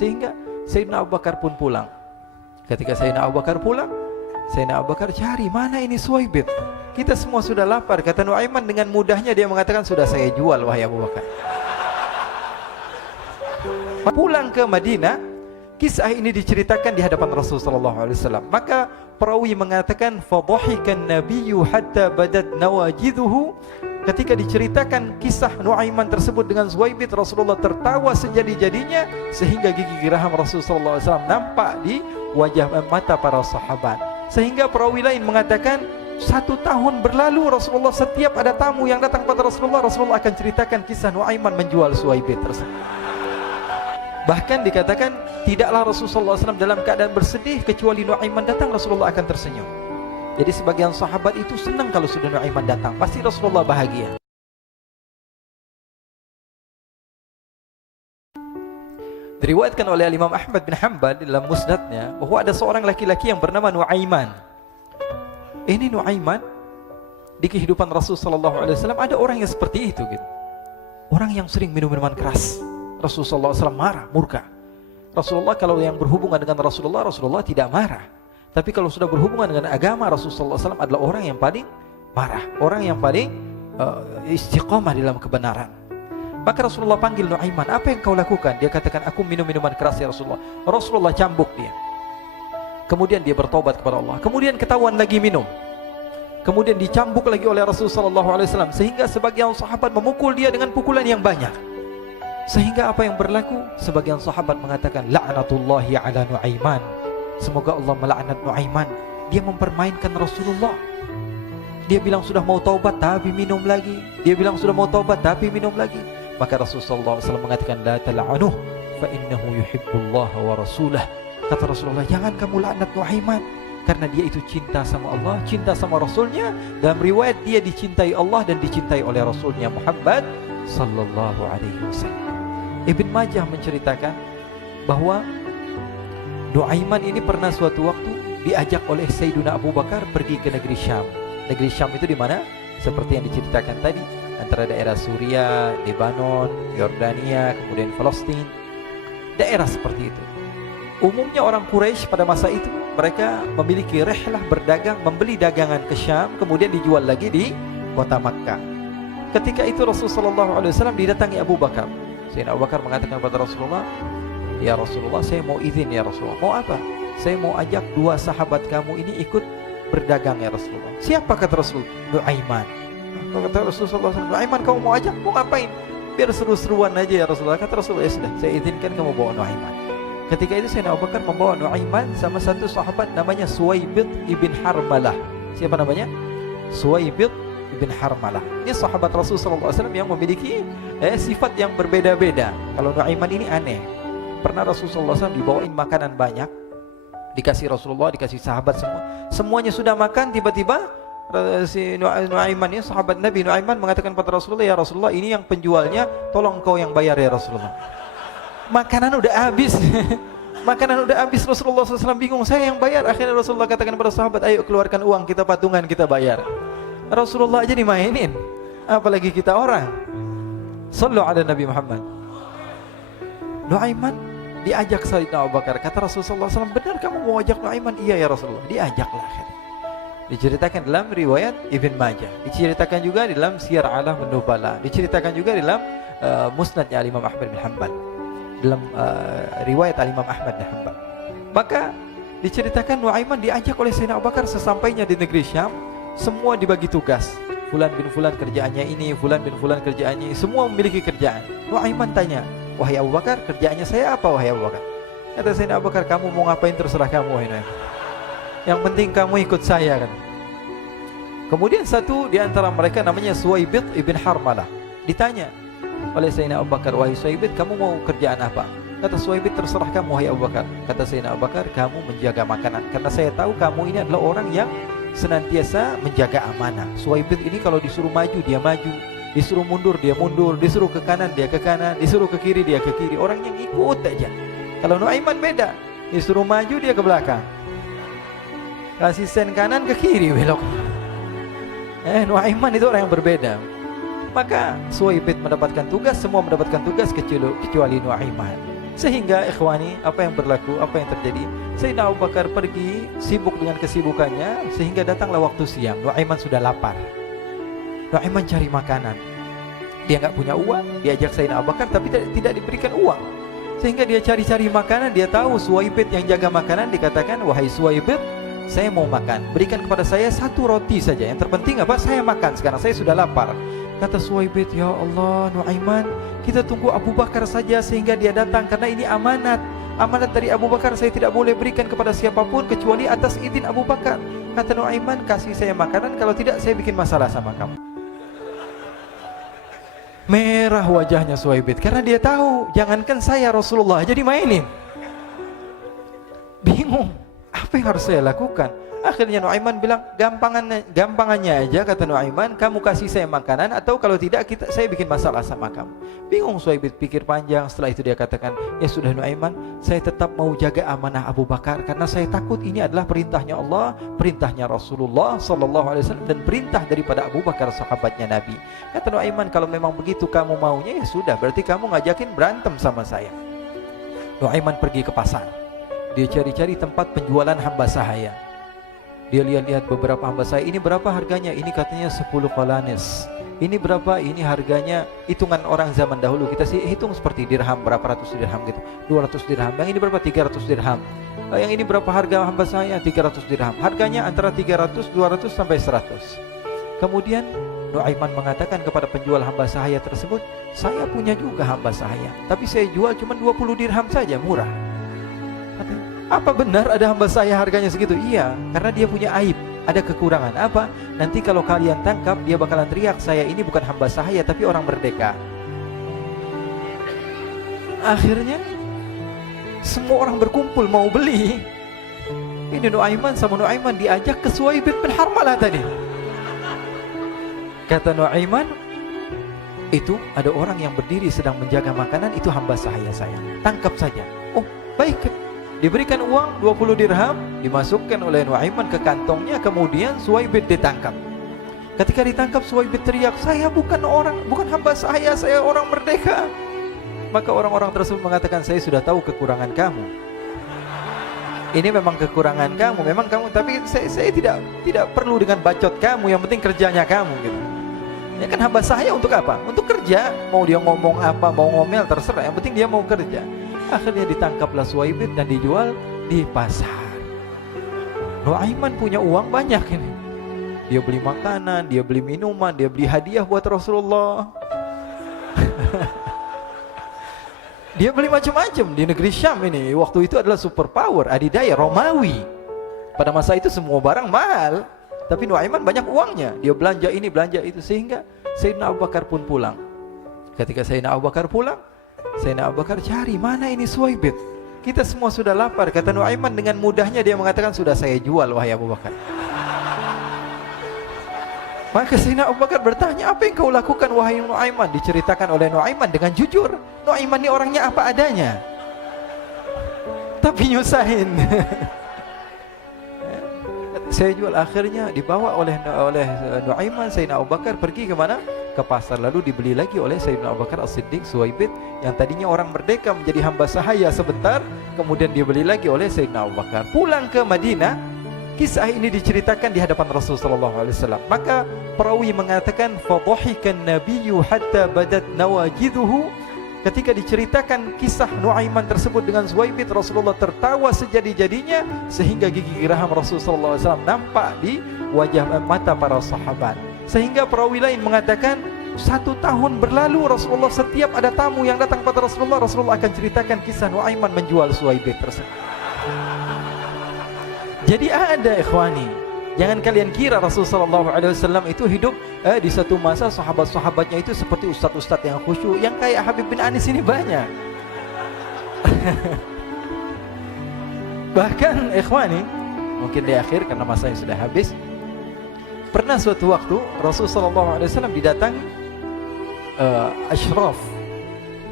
Sehingga Sayyidina Abu Bakar pun pulang. Ketika Sayyidina Abu Bakar pulang, Sayyidina Abu Bakar cari, mana ini Suwaibit? Kita semua sudah lapar. Kata Nuaiman dengan mudahnya dia mengatakan, sudah saya jual wahai Abu Bakar. Pulang ke Madinah, kisah ini diceritakan di hadapan Rasulullah SAW. Maka perawi mengatakan, fadhahikan nabiyyu hatta badat nawajiduhu. Ketika diceritakan kisah Nuaiman tersebut dengan Suwaibit, Rasulullah tertawa sejadi-jadinya sehingga gigi geraham Rasulullah SAW nampak di wajah mata para sahabat. Sehingga perawi lain mengatakan 1 tahun berlalu Rasulullah setiap ada tamu yang datang pada Rasulullah, Rasulullah akan ceritakan kisah Nuaiman menjual Suwaibit tersebut. Bahkan dikatakan tidaklah Rasulullah SAW dalam keadaan bersedih kecuali Nuaiman datang Rasulullah akan tersenyum. Jadi sebagian sahabat itu senang kalau sudah Nuaiman datang, pasti Rasulullah bahagia. Diriwayatkan oleh Imam Ahmad bin Hanbal dalam musnadnya bahwa ada seorang laki-laki yang bernama Nuaiman. Ini Nuaiman di kehidupan Rasulullah SAW ada orang yang seperti itu gitu. Orang yang sering minum minuman keras. Rasulullah SAW marah, murka. Rasulullah kalau yang berhubungan dengan Rasulullah tidak marah. Tapi kalau sudah berhubungan dengan agama, Rasulullah SAW adalah orang yang paling marah, orang yang paling istiqamah dalam kebenaran. Maka Rasulullah panggil Nuaiman, apa yang kau lakukan? Dia katakan, aku minum minuman keras ya Rasulullah. Rasulullah cambuk dia. Kemudian dia bertobat kepada Allah. Kemudian ketahuan lagi minum. Kemudian dicambuk lagi oleh Rasulullah SAW. Sehingga sebagian sahabat memukul dia dengan pukulan yang banyak. Sehingga apa yang berlaku? Sebagian sahabat mengatakan, la'natullahi ala Nuaiman. Semoga Allah melaknat Nuaiman. Dia mempermainkan Rasulullah. Dia bilang sudah mau taubat tapi minum lagi. Dia bilang sudah mau taubat tapi minum lagi. Maka Rasulullah SAW mengatakan, la tal'anuh fa innahu yuhibbullaha wa rasulah. Kata Rasulullah, jangan kamu laknat Nuaiman, karena dia itu cinta sama Allah, cinta sama Rasulnya. Dalam riwayat dia dicintai Allah dan dicintai oleh Rasulnya Muhammad sallallahu alaihi wasallam. Ibn Majah menceritakan bahwa Nuaiman ini pernah suatu waktu diajak oleh Sayyidina Abu Bakar pergi ke negeri Syam. Negeri Syam itu di mana? Seperti yang diceritakan tadi, antara daerah Suriah, Lebanon, Yordania, kemudian Palestina. Daerah seperti itu. Umumnya orang Quraisy pada masa itu mereka memiliki rihlah berdagang, membeli dagangan ke Syam, kemudian dijual lagi di kota Makkah. Ketika itu Rasulullah SAW didatangi Abu Bakar. Sayyidina Abu Bakar mengatakan kepada Rasulullah, ya Rasulullah, saya mau izin ya Rasulullah. Mau apa? Saya mau ajak 2 sahabat kamu ini ikut berdagang ya Rasulullah. Siapa kata Rasul? Nuaiman. Kata Rasulullah, Nuaiman kamu mau ajak? Mau ngapain? Biar seru-seruan aja ya Rasulullah. Kata Rasulullah, ya sudah, saya izinkan kamu bawa Nuaiman. Ketika itu Sayyidina Abu Bakar membawa Nuaiman sama satu sahabat namanya Suwaibit ibn Harmalah. Siapa namanya? Suwaibit ibn Harmalah. Ini sahabat Rasulullah SAW yang memiliki sifat yang berbeda-beda. Kalau Nuaiman ini aneh. Pernah Rasulullah SAW dibawain makanan banyak, dikasih Rasulullah, dikasih sahabat semua. Semuanya sudah makan, tiba-tiba si Nuaiman ini, sahabat Nabi Nuaiman mengatakan kepada Rasulullah, ya Rasulullah, ini yang penjualnya, tolong kau yang bayar ya Rasulullah. Makanan udah habis. Makanan udah habis, Rasulullah SAW bingung, saya yang bayar. Akhirnya Rasulullah katakan kepada sahabat, ayo keluarkan uang, kita patungan, kita bayar. Rasulullah aja dimainin, apalagi kita orang. Sallu ala Nabi Muhammad. Nuaiman diajak Sayyidina Abu Bakar. Kata Rasulullah SAW, benar kamu mau ajak Nuaiman? Iya ya Rasulullah. Diajaklah akhirnya. Diceritakan dalam riwayat Ibn Majah, diceritakan juga dalam Siyar A'lam An-Nubala, diceritakan juga dalam musnadnya Imam Ahmad bin Hanbal, dalam riwayat Imam Ahmad bin Hanbal. Maka diceritakan Nuaiman diajak oleh Sayyidina Abu Bakar. Sesampainya di negeri Syam, semua dibagi tugas. Fulan bin Fulan kerjaannya ini, Fulan bin Fulan kerjaannya ini, semua memiliki kerjaan. Nuaiman tanya, wahai Abu Bakar, kerjaannya saya apa wahai Abu Bakar? Kata Sayyidina Abu Bakar, kamu mau ngapain terserah kamu wahai Nuaiman. Yang penting kamu ikut saya kan. Kemudian satu di antara mereka namanya Suwaibit ibn Harmalah. Ditanya oleh Sayyidina Abu Bakar, wahai Suwaibit, kamu mau kerjaan apa? Kata Suwaibit, terserah kamu wahai Abu Bakar. Kata Sayyidina Abu Bakar, kamu menjaga makanan, karena saya tahu kamu ini adalah orang yang senantiasa menjaga amanah. Suwaibit ini kalau disuruh maju dia maju, disuruh mundur dia mundur, disuruh ke kanan dia ke kanan, disuruh ke kiri dia ke kiri. Orang yang ikut aja. Kalau Nuaiman beda, disuruh maju dia ke belakang, kasih sen kanan ke kiri belok. Nuaiman itu orang yang berbeda. Maka Suwaibit mendapatkan tugas, semua mendapatkan tugas kecuali Nuaiman. Sehingga ikhwani, apa yang berlaku, apa yang terjadi, Sayyidina Abu Bakar pergi sibuk dengan kesibukannya, sehingga datanglah waktu siang. Nuaiman sudah lapar. Nuaiman cari makanan. Dia nggak punya uang, diajak Sayyidina Abu Bakar tapi tidak diberikan uang. Sehingga dia cari-cari makanan. Dia tahu Suwaibit yang jaga makanan, dikatakan, wahai Suwaibit, saya mau makan, berikan kepada saya 1 roti saja. Yang terpenting apa? Saya makan sekarang, saya sudah lapar. Kata Suwaibit, ya Allah Nuaiman, kita tunggu Abu Bakar saja sehingga dia datang, karena ini amanat. Amanat dari Abu Bakar, saya tidak boleh berikan kepada siapapun kecuali atas izin Abu Bakar. Kata Nuaiman, kasih saya makanan, kalau tidak saya bikin masalah sama kamu. Merah wajahnya Suwaibit, karena dia tahu, jangankan saya Rasulullah jadi mainin. Bingung, apa yang harus saya lakukan? Akhirnya Nuaiman bilang, gampangannya aja, kata Nuaiman, kamu kasih saya makanan, atau kalau tidak saya bikin masalah sama kamu. Bingung Suwaibit, pikir panjang. Setelah itu dia katakan, ya sudah Nuaiman, saya tetap mau jaga amanah Abu Bakar, karena saya takut ini adalah perintahnya Allah, perintahnya Rasulullah SAW, dan perintah daripada Abu Bakar sahabatnya Nabi. Kata Nuaiman, kalau memang begitu kamu maunya, ya sudah, berarti kamu ngajakin berantem sama saya. Nuaiman pergi ke pasar. Dia cari-cari tempat penjualan hamba sahaya. Dia lihat-lihat beberapa hamba sahaya. Ini berapa harganya? Ini katanya 10 qalanis. Ini berapa? Ini harganya hitungan orang zaman dahulu. Kita sih hitung seperti dirham, berapa ratus dirham gitu. 200 dirham. Yang ini berapa? 300 dirham. Yang ini berapa harga hamba sahaya? 300 dirham. Harganya antara 300, 200 sampai 100. Kemudian Nuaiman mengatakan kepada penjual hamba sahaya tersebut, saya punya juga hamba sahaya, tapi saya jual cuma 20 dirham saja, murah. Apa benar ada hamba saya harganya segitu? Iya, karena dia punya aib, ada kekurangan. Apa? Nanti kalau kalian tangkap, dia bakalan teriak, saya ini bukan hamba sahaya tapi orang merdeka. Akhirnya semua orang berkumpul mau beli. Ini Nuaiman sama Nuaiman diajak ke Suwaibit bin Harmalah tadi. Kata Nuaiman, itu ada orang yang berdiri sedang menjaga makanan, itu hamba sahaya saya, tangkap saja. Oh baik. Diberikan uang 20 dirham, dimasukkan oleh Nuaiman ke kantongnya, kemudian Suwaibit ditangkap. Ketika ditangkap, Suwaibit teriak, saya bukan hamba saya orang merdeka. Maka orang-orang tersebut mengatakan, saya sudah tahu kekurangan kamu. Ini memang kekurangan kamu, memang kamu, tapi saya tidak perlu dengan bacot kamu, yang penting kerjanya kamu gitu. Ya kan hamba saya untuk apa? Untuk kerja, mau dia ngomong apa, mau ngomel terserah, yang penting dia mau kerja. Akhirnya ditangkaplah Suwaibit dan dijual di pasar. Nuaiman punya uang banyak ini. Dia beli makanan, dia beli minuman, dia beli hadiah buat Rasulullah. Dia beli macam-macam di negeri Syam ini. Waktu itu adalah superpower, adidaya Romawi. Pada masa itu semua barang mahal, tapi Nuaiman banyak uangnya. Dia belanja ini, belanja itu, sehingga Sayyidina Abu Bakar pun pulang. Ketika Sayyidina Abu Bakar pulang, Sayyidina Abu Bakar cari, mana ini Suwaibit? Kita semua sudah lapar. Kata Nuaiman dengan mudahnya dia mengatakan, sudah saya jual wahai Abu Bakar. Maka Sayyidina Abu Bakar bertanya, apa yang kau lakukan wahai Nuaiman? Diceritakan oleh Nuaiman dengan jujur. Nuaiman ini orangnya apa adanya, tapi nyusahin. Saya jual. Akhirnya dibawa oleh Nuaiman, Sayyidina Abu Bakar pergi ke mana? Ke pasar. Lalu dibeli lagi oleh Sayyidina Abu Bakar As-Siddiq, Suwaibit yang tadinya orang merdeka menjadi hamba sahaya sebentar, kemudian dibeli lagi oleh Sayyidina Abu Bakar. Pulang ke Madinah, kisah ini diceritakan di hadapan Rasulullah SAW. Maka perawi mengatakan, fadhahikan nabiyyu hatta badat nawajiduhu. Ketika diceritakan kisah Nuaiman tersebut dengan Suwaibit, Rasulullah tertawa sejadi-jadinya sehingga gigi geraham Rasulullah SAW nampak di wajah mata para sahabat. Sehingga perawi lain mengatakan, 1 tahun berlalu Rasulullah, setiap ada tamu yang datang pada Rasulullah akan ceritakan kisah Nuaiman menjual Suwaibit tersebut. Jadi ada ikhwani, jangan kalian kira Rasulullah SAW itu hidup di satu masa sahabat-sahabatnya itu seperti ustadz-ustadz yang khusyuk, yang kayak Habib bin Anis ini banyak. Bahkan ikhwani, mungkin di akhir karena masanya sudah habis, pernah suatu waktu Rasulullah SAW didatangi asyraf,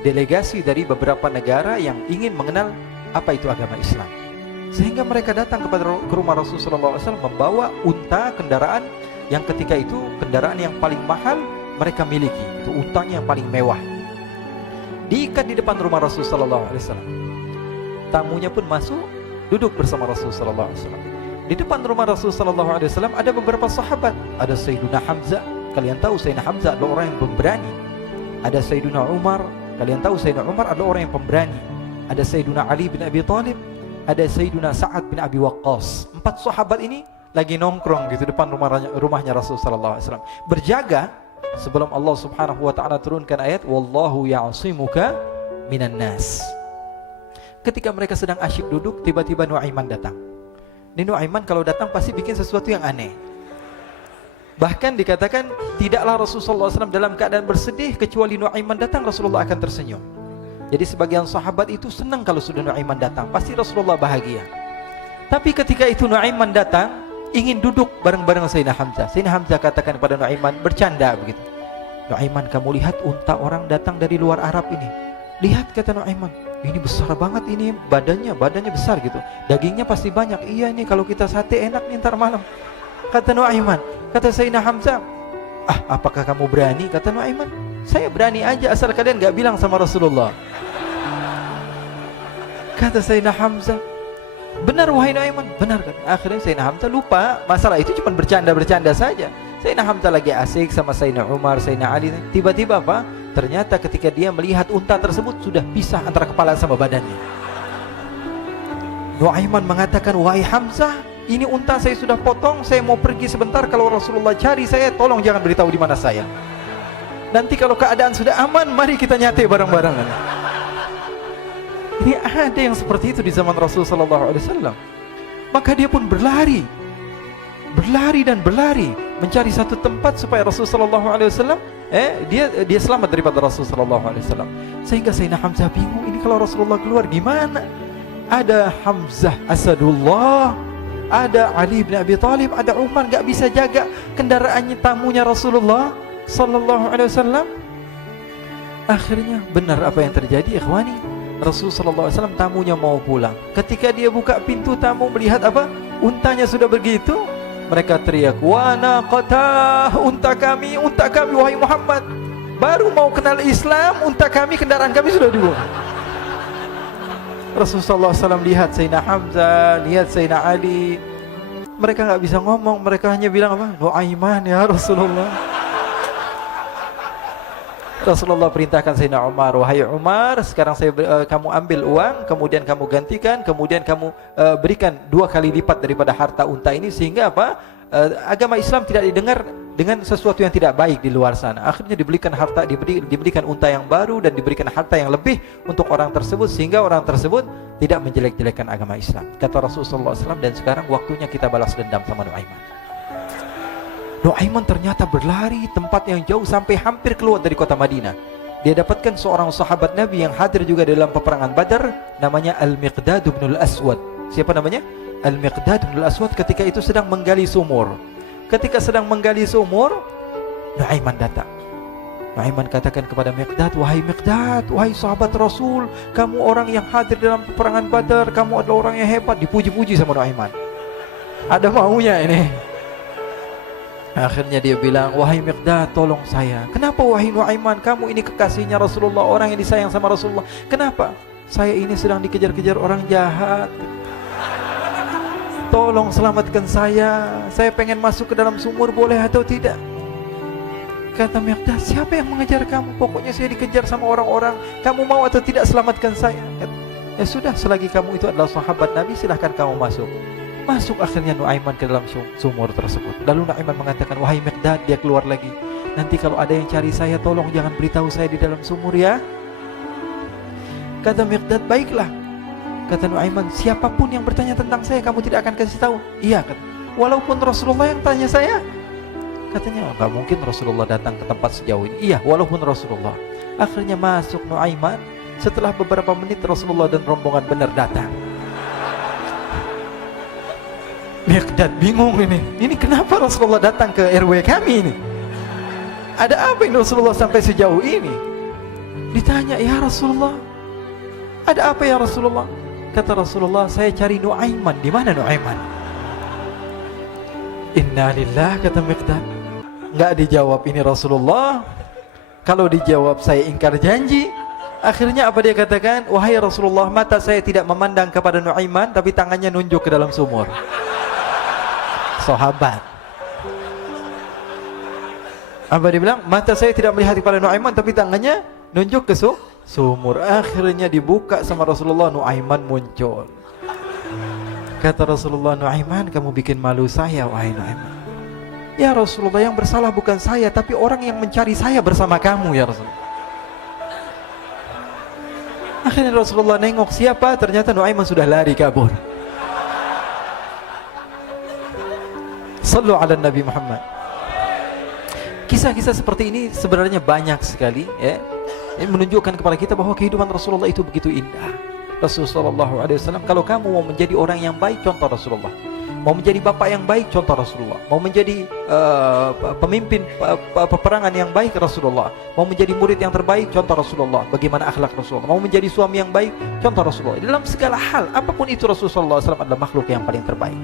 delegasi dari beberapa negara yang ingin mengenal apa itu agama Islam. Sehingga mereka datang ke rumah Rasulullah SAW membawa unta, kendaraan yang ketika itu kendaraan yang paling mahal mereka miliki, itu untanya yang paling mewah. diikat di depan rumah Rasul sallallahu alaihi wasallam. Tamunya pun masuk, duduk bersama Rasul sallallahu alaihi wasallam. Di depan rumah Rasul sallallahu alaihi wasallam ada beberapa sahabat. Ada Sayyiduna Hamzah. Kalian tahu Sayyidina Hamzah adalah orang yang pemberani. Ada Sayyiduna Umar. Kalian tahu Sayyidina Umar adalah orang yang pemberani. Ada Sayyiduna Ali bin Abi Thalib. Ada Sayyiduna Sa'ad bin Abi Waqqas. 4 sahabat ini lagi nongkrong gitu depan rumahnya Rasul sallallahu alaihi wasallam, berjaga sebelum Allah Subhanahu wa taala turunkan ayat wallahu ya'simuka minan nas. Ketika mereka sedang asyik duduk, tiba-tiba Nuaiman datang. Ini Nuaiman kalau datang pasti bikin sesuatu yang aneh. Bahkan dikatakan tidaklah Rasulullah SAW dalam keadaan bersedih, kecuali Nuaiman datang Rasulullah akan tersenyum. Jadi sebagian sahabat itu senang kalau sudah Nuaiman datang, pasti Rasulullah bahagia. Tapi ketika itu Nuaiman datang, ingin duduk bareng-bareng Sayyidina Hamzah. Sayyidina Hamzah katakan kepada Nuaiman, bercanda begitu. Nuaiman, kamu lihat unta orang datang dari luar Arab ini. Lihat, kata Nuaiman, ini besar banget ini, badannya besar gitu. Dagingnya pasti banyak. Iya, ini kalau kita sate enak nih ntar malam. Kata Nuaiman. Kata Sayyidina Hamzah, apakah kamu berani? Kata Nuaiman, saya berani aja asal kalian gak bilang sama Rasulullah. Kata Sayyidina Hamzah, benar wahai Nuaiman, benar kan? Akhirnya Sayyidina Hamzah lupa masalah itu, cuma bercanda-bercanda saja. Sayyidina Hamzah lagi asik sama Sayyidina Umar, Sayyidina Ali. Tiba-tiba apa? Ternyata ketika dia melihat unta tersebut sudah pisah antara kepala sama badannya. Nuaiman mengatakan, wahai Hamzah, ini unta saya sudah potong, saya mau pergi sebentar. Kalau Rasulullah cari saya, tolong jangan beritahu di mana saya. Nanti kalau keadaan sudah aman, mari kita nyate bareng-barengan. Ini ada yang seperti itu di zaman Rasul sallallahu alaihi wasallam. Maka dia pun berlari dan berlari mencari satu tempat supaya Rasul sallallahu alaihi wasallam dia selamat daripada Rasul sallallahu alaihi wasallam. Sehingga Sayyidina Hamzah bingung, ini kalau Rasulullah keluar gimana? Ada Hamzah Asadullah, ada Ali bin Abi Thalib, ada Umar, gak bisa jaga kendaraannya tamunya Rasulullah sallallahu alaihi wasallam. Akhirnya benar apa yang terjadi, ikhwani. Rasul sallallahu alaihi wasallam tamunya mau pulang. Ketika dia buka pintu tamu melihat apa? Untanya sudah begitu. Mereka teriak, "Wa naqata, unta kami wahai Muhammad. Baru mau kenal Islam, unta kami, kendaraan kami sudah dibuang." Rasulullah SAW lihat Sayyidina Hamzah, lihat Sayyidina Ali. Mereka nggak bisa ngomong, mereka hanya bilang apa? Nuaiman ya Rasulullah. Rasulullah perintahkan Sayyidina Umar, wahai Umar, sekarang kamu ambil uang, kemudian kamu gantikan, kemudian kamu berikan 2 kali lipat daripada harta unta ini, sehingga apa? Agama Islam tidak didengar dengan sesuatu yang tidak baik di luar sana. Akhirnya diberikan harta, diberikan unta yang baru dan diberikan harta yang lebih untuk orang tersebut, sehingga orang tersebut tidak menjelek-jelekan agama Islam. Kata Rasulullah SAW, dan sekarang waktunya kita balas dendam sama Nuaiman. Nuaiman ternyata berlari tempat yang jauh sampai hampir keluar dari kota Madinah. Dia dapatkan seorang sahabat Nabi yang hadir juga dalam peperangan Badar, namanya Al-Miqdad bin Al-Aswad. Siapa namanya? Al-Miqdad bin Al-Aswad ketika itu sedang menggali sumur. Ketika sedang menggali sumur, Nuaiman datang. Nuaiman katakan kepada Miqdad, wahai Miqdad, wahai sahabat Rasul, kamu orang yang hadir dalam peperangan Badar, kamu adalah orang yang hebat. Dipuji-puji sama Nuaiman. Ada maunya ini. Akhirnya dia bilang, wahai Miqdad, tolong saya. Kenapa wahai Nuaiman, kamu ini kekasihnya Rasulullah, orang yang disayang sama Rasulullah. Kenapa? Saya ini sedang dikejar-kejar orang jahat. Tolong selamatkan saya. Saya pengen masuk ke dalam sumur, boleh atau tidak? Kata Miqdad, siapa yang mengejar kamu? Pokoknya saya dikejar sama orang-orang. Kamu mau atau tidak selamatkan saya? Kata, ya sudah, selagi kamu itu adalah sahabat Nabi, silahkan kamu masuk. Masuk akhirnya Nuaiman ke dalam sumur tersebut. Lalu Nuaiman mengatakan, wahai Miqdad, dia keluar lagi. Nanti kalau ada yang cari saya, tolong jangan beritahu saya di dalam sumur ya. Kata Miqdad, baiklah. Kata Nuaiman, siapapun yang bertanya tentang saya, kamu tidak akan kasih tahu. Iya, kata, walaupun Rasulullah yang tanya saya. Katanya, enggak mungkin Rasulullah datang ke tempat sejauh ini. Iya, walaupun Rasulullah. Akhirnya masuk Nuaiman. Setelah beberapa menit Rasulullah dan rombongan benar datang. Miqdad bingung ini. Ini kenapa Rasulullah datang ke RW kami ini? Ada apa ini Rasulullah sampai sejauh ini? Ditanya, ya Rasulullah, ada apa ya Rasulullah? Kata Rasulullah, saya cari Nuaiman. Di mana Nuaiman? Innalillah, kata Miqdad. Enggak dijawab ini Rasulullah. Kalau dijawab saya ingkar janji. Akhirnya apa dia katakan? Wahai Rasulullah, mata saya tidak memandang kepada Nuaiman, tapi tangannya nunjuk ke dalam sumur. Sahabat. Apa dia bilang? Mata saya tidak melihat kepada Nuaiman, tapi tangannya nunjuk ke sumur. Akhirnya dibuka sama Rasulullah, Nuaiman muncul. Kata Rasulullah, Nuaiman, kamu bikin malu saya, wahai Nuaiman. Ya Rasulullah, yang bersalah bukan saya, tapi orang yang mencari saya bersama kamu, ya Rasulullah. Akhirnya Rasulullah nengok, siapa? Ternyata Nuaiman sudah lari kabur. Sallu ala Nabi Muhammad. Kisah-kisah seperti ini sebenarnya banyak sekali, ya. Ini menunjukkan kepada kita bahwa kehidupan Rasulullah itu begitu indah. Rasulullah SAW, kalau kamu mau menjadi orang yang baik, contoh Rasulullah. Mau menjadi bapak yang baik, contoh Rasulullah. Mau menjadi pemimpin peperangan yang baik, Rasulullah. Mau menjadi murid yang terbaik, contoh Rasulullah. Bagaimana akhlak Rasulullah. Mau menjadi suami yang baik, contoh Rasulullah. Dalam segala hal, apapun itu, Rasulullah SAW adalah makhluk yang paling terbaik.